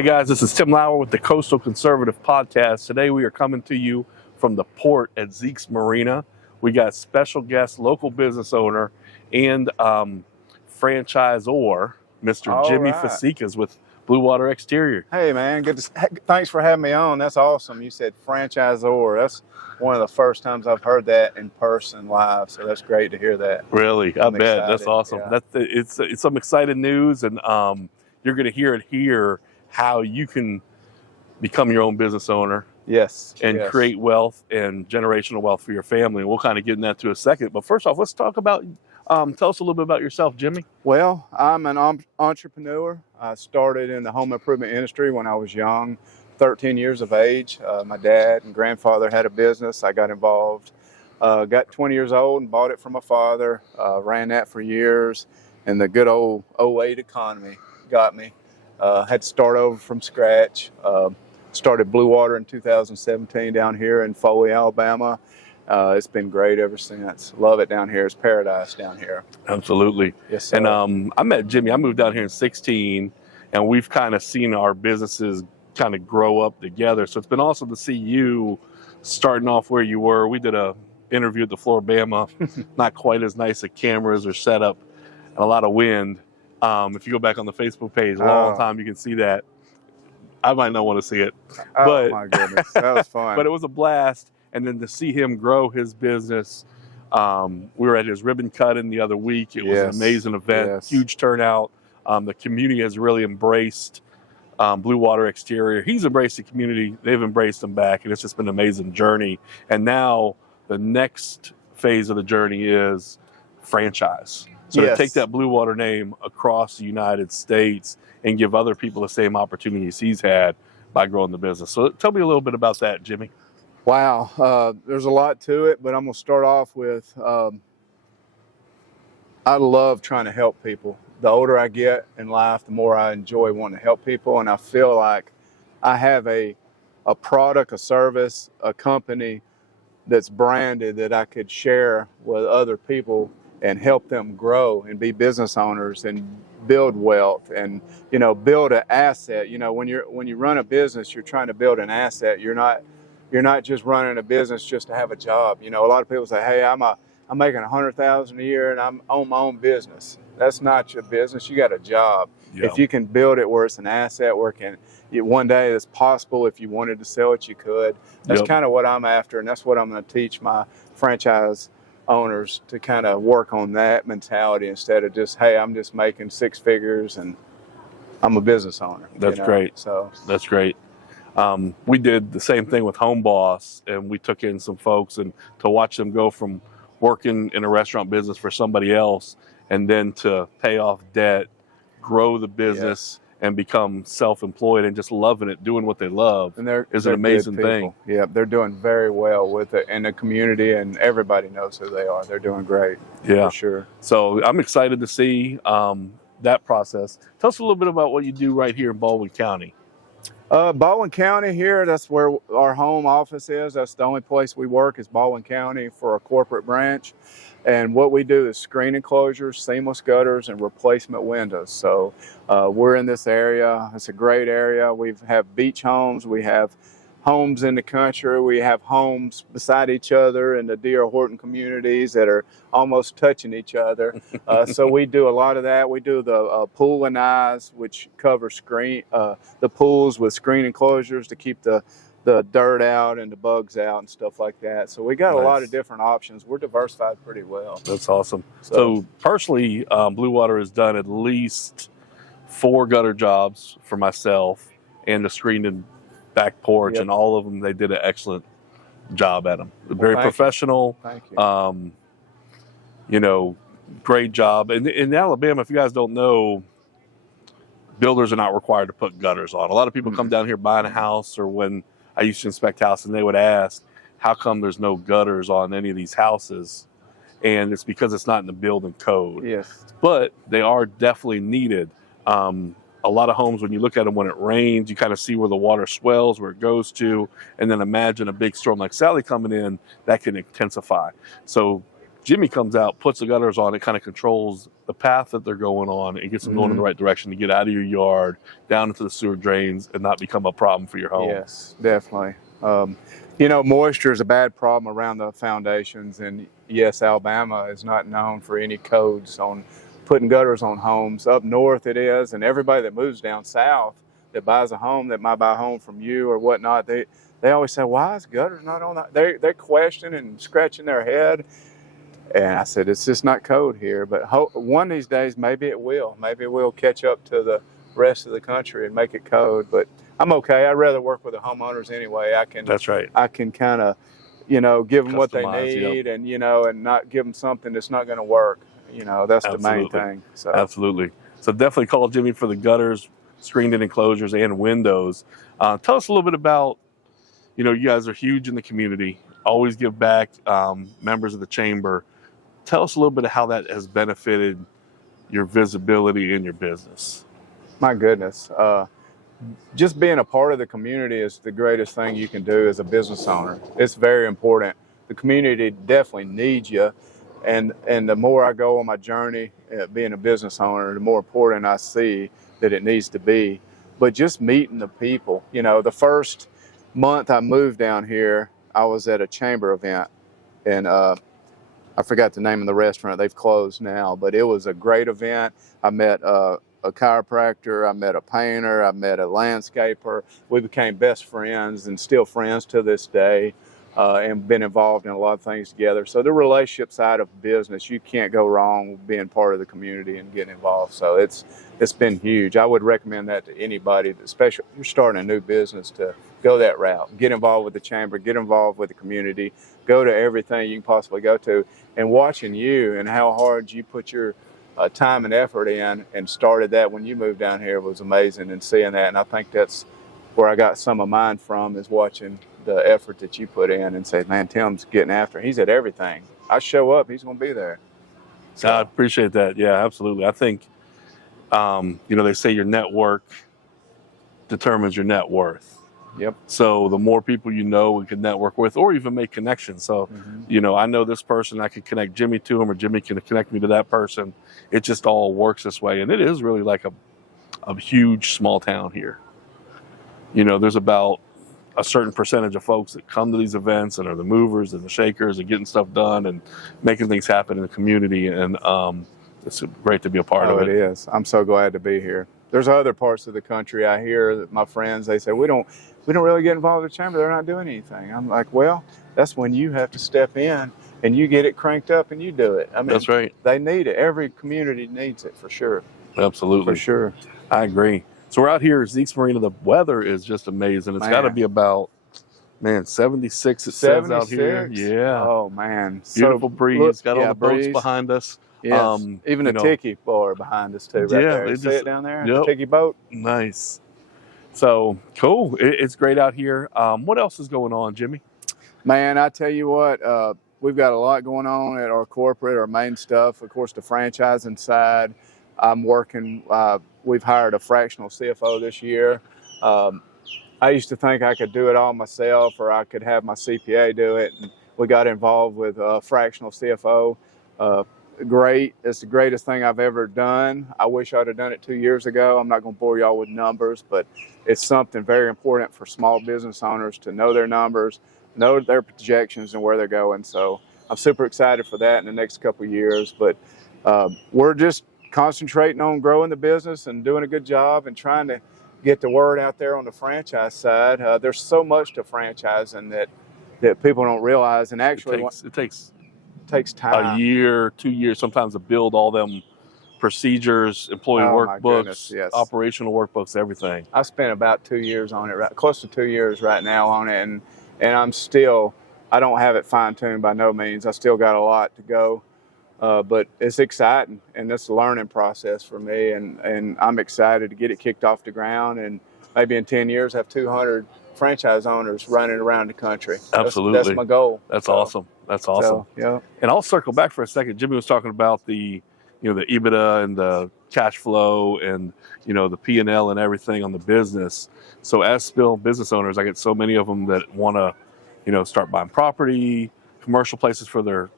Hey guys, this is Tim Lauer with the Coastal Conservative Podcast. Today we are coming to you from the port at Zeke's Marina. We got special guest, local business owner, and franchisor, Mr. Jimmy Fazekas with Blue Water Exterior. Hey man, thanks for having me on. That's awesome. You said franchisor. That's one of the first times I've heard that in person live, so that's great to hear that. Really, I bet. Excited. That's awesome. Yeah. It's some exciting news, and you're going to hear it here, how you can become your own business owner. Yes. And create wealth and generational wealth for your family. And we'll kind of get into that to a second. But first off, let's talk about, tell us a little bit about yourself, Jimmy. Well, I'm an entrepreneur. I started in the home improvement industry when I was young, 13 years of age. My dad and grandfather had a business. I got involved, got 20 years old and bought it from my father, ran that for years. And the good old 08 economy got me. Had to start over from scratch. Started Blue Water in 2017 down here in Foley, Alabama. It's been great ever since. Love it down here. It's paradise down here. Absolutely. Yes, sir. And I met Jimmy. I moved down here in 16, and we've kind of seen our businesses kind of grow up together. So it's been awesome to see you starting off where you were. We did a interview at the Floribama. Not quite as nice as cameras or setup, and a lot of wind. If you go back on the Facebook page, a long time, you can see that. I might not want to see it. Oh, my goodness. That was fun. But it was a blast. And then to see him grow his business, we were at his ribbon cutting the other week. It was an amazing event, huge turnout. The community has really embraced Blue Water Exterior. He's embraced the community. They've embraced him back. And it's just been an amazing journey. And now the next phase of the journey is franchise. So to take that Blue Water name across the United States and give other people the same opportunities he's had by growing the business. So tell me a little bit about that, Jimmy. Wow. There's a lot to it, but I'm going to start off with, I love trying to help people. The older I get in life, the more I enjoy wanting to help people. And I feel like I have a product, a service, a company that's branded that I could share with other people and help them grow and be business owners and build wealth and, build an asset. When you run a business, you're trying to build an asset. You're not just running a business just to have a job. A lot of people say, hey, I'm making $100,000 a year and I'm on my own business. That's not your business. You got a job. Yeah. If you can build it where it's an asset, one day it's possible. If you wanted to sell it, you could. That's kind of what I'm after. And that's what I'm going to teach my franchise owners, to kind of work on that mentality instead of just, hey, I'm just making six figures and I'm a business owner. That's great. So that's great. We did the same thing with Home Boss, and we took in some folks, and to watch them go from working in a restaurant business for somebody else and then to pay off debt, grow the business, and become self-employed and just loving it, doing what they love, is an amazing thing. Yeah, they're doing very well with it in the community, and everybody knows who they are. They're doing great, for sure. So I'm excited to see that process. Tell us a little bit about what you do right here in Baldwin County. Baldwin County here, that's where our home office is. That's the only place we work is Baldwin County for a corporate branch. And what we do is screen enclosures, seamless gutters, and replacement windows. So we're in this area. It's a great area. We have beach homes. We have homes in the country. We have homes beside each other in the D.R. Horton communities that are almost touching each other. So we do a lot of that. We do the pool and eyes, which cover the pools with screen enclosures to keep the dirt out and the bugs out and stuff like that. So we got a lot of different options. We're diversified pretty well. That's awesome. So personally, Blue Water has done at least 4 gutter jobs for myself and the screened and back porch, and all of them, they did an excellent job at them. Very professional. Thank you. Great job. And in Alabama, if you guys don't know, builders are not required to put gutters on. A lot of people come down here buying a house, or when I used to inspect houses, and they would ask, how come there's no gutters on any of these houses? And it's because it's not in the building code. Yes. But they are definitely needed. A lot of homes, when you look at them when it rains, you kind of see where the water swells, where it goes to, and then imagine a big storm like Sally coming in, that can intensify. So Jimmy comes out, puts the gutters on, it kind of controls the path that they're going on and gets them going in the right direction to get out of your yard, down into the sewer drains, and not become a problem for your home. Yes, definitely. You know, moisture is a bad problem around the foundations, and yes, Alabama is not known for any codes on putting gutters on homes. Up north it is, and everybody that moves down south that buys a home, that might buy a home from you or whatnot, they always say, why is gutters not on that? They're questioning and scratching their head. And I said, it's just not code here. But one of these days, maybe it will. Maybe it will catch up to the rest of the country and make it code. But I'm okay. I'd rather work with the homeowners anyway. That's right. I can kind of, you know, give them what they Customize, need, and, you know, and not give them something that's not going to work. You know, that's the main thing. So. Absolutely. So definitely call Jimmy for the gutters, screened-in enclosures, and windows. Tell us a little bit about, you know, you guys are huge in the community, always give back, members of the chamber. Tell us a little bit of how that has benefited your visibility in your business. My goodness. Just being a part of the community is the greatest thing you can do as a business owner. It's very important. The community definitely needs you. And the more I go on my journey being a business owner, the more important I see that it needs to be. But just meeting the people. You know, the first month I moved down here, I was at a chamber event, and I forgot the name of the restaurant. They've closed now, but it was a great event. I met a chiropractor, I met a painter, I met a landscaper. We became best friends and still friends to this day, and been involved in a lot of things together. So the relationship side of business, you can't go wrong with being part of the community and getting involved. So it's been huge. I would recommend that to anybody, especially if you're starting a new business, to go that route. Get involved with the chamber, get involved with the community, go to everything you can possibly go to. And watching you and how hard you put your time and effort in and started that when you moved down here was amazing, and seeing that. And I think that's where I got some of mine from, is watching the effort that you put in and say, man, Tim's getting after it. He's at everything. I show up, he's going to be there. So I appreciate that. Yeah, absolutely. I think, you know, they say your network determines your net worth. Yep. So the more people you know and can network with, or even make connections. So, you know, I know this person, I can connect Jimmy to him, or Jimmy can connect me to that person. It just all works this way. And it is really like a huge small town here. You know, there's about a certain percentage of folks that come to these events and are the movers and the shakers and getting stuff done and making things happen in the community. And it's great to be a part of it. It is. I'm so glad to be here. There's other parts of the country I hear that my friends, they say, we don't really get involved with the chamber. They're not doing anything. I'm like, well, that's when you have to step in and you get it cranked up and you do it. I mean, that's right. They need it. Every community needs it, for sure. Absolutely. For sure. I agree. So we're out here at Zeke's Marina. The weather is just amazing. It's got to be about, 76 it says out here. Yeah. Oh, man. Beautiful breeze. Got all the boats behind us. Yes. Even a tiki bar behind us too, right there. You see it down there? The tiki boat? Nice. So, cool. It's great out here. What else is going on, Jimmy? Man, I tell you what, we've got a lot going on at our corporate, our main stuff. Of course, the franchising side. I'm working, we've hired a fractional CFO this year. I used to think I could do it all myself, or I could have my CPA do it. And we got involved with a fractional CFO. Great. It's the greatest thing I've ever done. I wish I'd have done it 2 years ago. I'm not going to bore y'all with numbers, but it's something very important for small business owners to know their numbers, know their projections and where they're going. So I'm super excited for that in the next couple of years. But we're just concentrating on growing the business and doing a good job and trying to get the word out there on the franchise side. There's so much to franchising that people don't realize. And actually, it takes time. A year, 2 years, sometimes to build all them procedures, employee workbooks, operational workbooks, everything. I spent about 2 years on it, close to 2 years right now on it, and I'm still, I don't have it fine-tuned by no means. I still got a lot to go, but it's exciting, and it's a learning process for me, and I'm excited to get it kicked off the ground, and maybe in 10 years have 200 franchise owners running around the country. Absolutely. That's my goal. That's awesome. That's awesome. So, yeah. And I'll circle back for a second. Jimmy was talking about the EBITDA and the cash flow and, the P&L and everything on the business. So as still business owners, I get so many of them that want to, start buying property, commercial places for their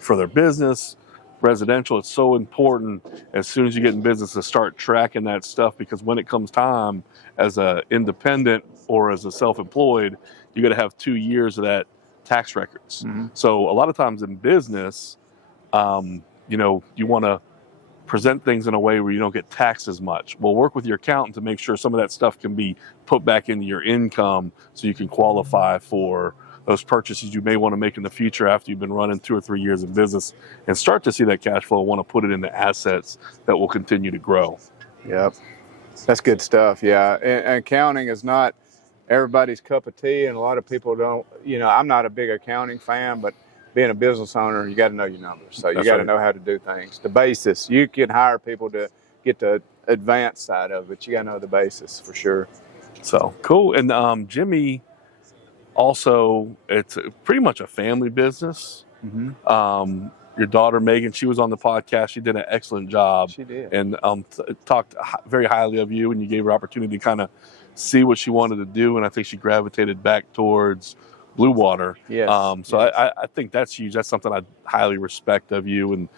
for their business, residential. It's so important as soon as you get in business to start tracking that stuff, because when it comes time as an independent or as a self-employed, you got to have 2 years of that tax records. So a lot of times in business, you know, you want to present things in a way where you don't get taxed as much. Well, work with your accountant to make sure some of that stuff can be put back into your income so you can qualify for those purchases you may want to make in the future after you've been running 2 or 3 years in business and start to see that cash flow, want to put it into assets that will continue to grow. Yep. That's good stuff. Yeah. And accounting is not everybody's cup of tea, and a lot of people don't, you know, I'm not a big accounting fan, but being a business owner, you got to know your numbers. So you got to know how to do things. The basis, you can hire people to get the advanced side of it. You got to know the basis for sure. So cool. And Jimmy, also, it's pretty much a family business. Your daughter, Megan, she was on the podcast. She did an excellent job. She did. And talked very highly of you, and you gave her opportunity to kind of see what she wanted to do. And I think she gravitated back towards Blue Water. Yes. So yes. I think that's huge. That's something I highly respect of you, and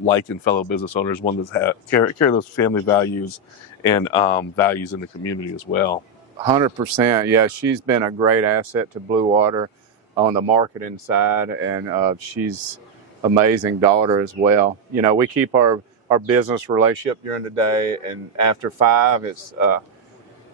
like in fellow business owners, one that's care those family values and values in the community as well. 100%. Yeah, she's been a great asset to Blue Water on the marketing side, and she's amazing daughter as well. You know, we keep our business relationship during the day, and after 5, it's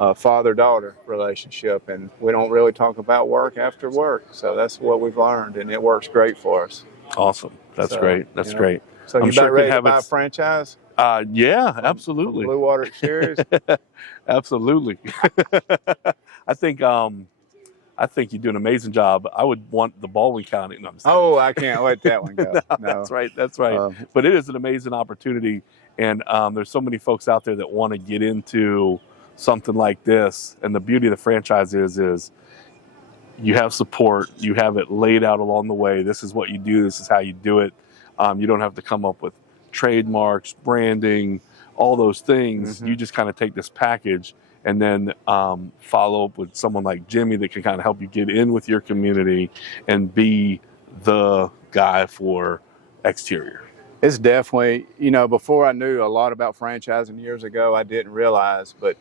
a father-daughter relationship, and we don't really talk about work after work. So that's what we've learned, and it works great for us. Awesome. That's great. That's great. So you about ready to buy a franchise? Yeah, absolutely. From Blue Water Exteriors? Absolutely. I think you do an amazing job. I would want the Baldwin County. No, I can't let that one go. No. That's right. But it is an amazing opportunity, and there's so many folks out there that want to get into something like this. And the beauty of the franchise is you have support. You have it laid out along the way. This is what you do. This is how you do it. You don't have to come up with trademarks, branding, all those things. You just kind of take this package and then follow up with someone like Jimmy that can kind of help you get in with your community and be the guy for exterior. It's definitely, you know, before I knew a lot about franchising years ago, I didn't realize, but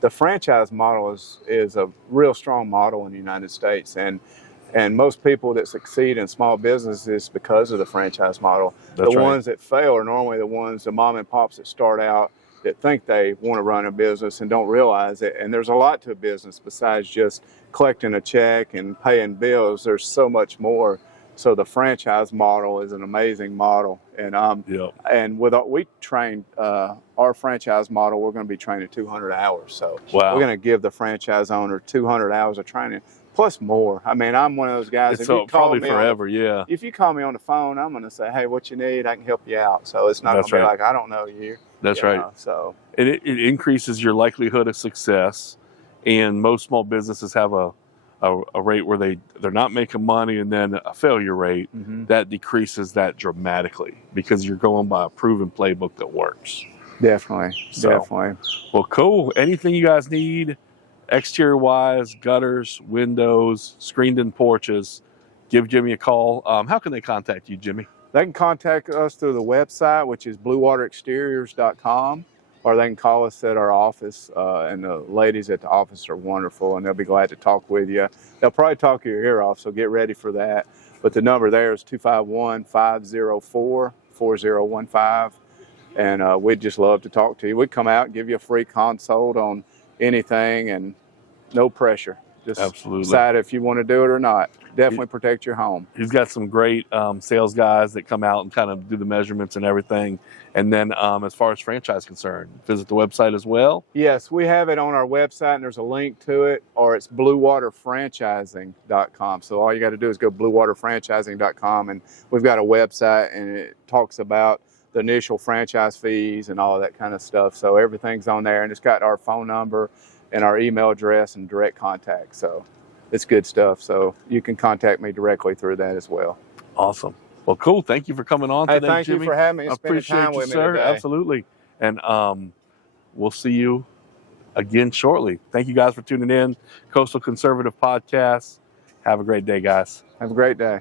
the franchise model is a real strong model in the United States. And most people that succeed in small businesses because of the franchise model. That's the ones that fail are normally the mom and pops that start out that think they want to run a business and don't realize it. And there's a lot to a business besides just collecting a check and paying bills. There's so much more. So the franchise model is an amazing model. And and we train our franchise model, we're going to be training 200 hours. So we're going to give the franchise owner 200 hours of training. Plus more. I mean, I'm one of those guys. It's probably forever, yeah. If you call me on the phone, I'm going to say, hey, what you need, I can help you out. So it's not going to be like, I don't know you. That's right. So it increases your likelihood of success. And most small businesses have a rate where they're not making money, and then a failure rate that decreases that dramatically because you're going by a proven playbook that works. Definitely. Well, cool. Anything you guys need? Exterior wise, gutters, windows, screened-in porches, give Jimmy a call. How can they contact you, Jimmy? They can contact us through the website, which is bluewaterexteriors.com, or they can call us at our office, and the ladies at the office are wonderful, and they'll be glad to talk with you. They'll probably talk your ear off, so get ready for that. But the number there is 251-504-4015, and we'd just love to talk to you. We'd come out and give you a free consult on anything, and no pressure. Just decide if you want to do it or not. Definitely protect your home. He's got some great sales guys that come out and kind of do the measurements and everything. And then as far as franchise concerned, visit the website as well? Yes, we have it on our website, and there's a link to it, or it's bluewaterfranchising.com. So all you got to do is go bluewaterfranchising.com, and we've got a website, and it talks about the initial franchise fees and all that kind of stuff. So everything's on there, and it's got our phone number and our email address and direct contact. So it's good stuff. So you can contact me directly through that as well. Awesome. Well, cool. Thank you for coming on today, thank Jimmy. You for having me and spending appreciate time you, with sir. me today. Absolutely. And we'll see you again shortly. Thank you guys for tuning in. Coastal Conservative Podcast. Have a great day, guys. Have a great day.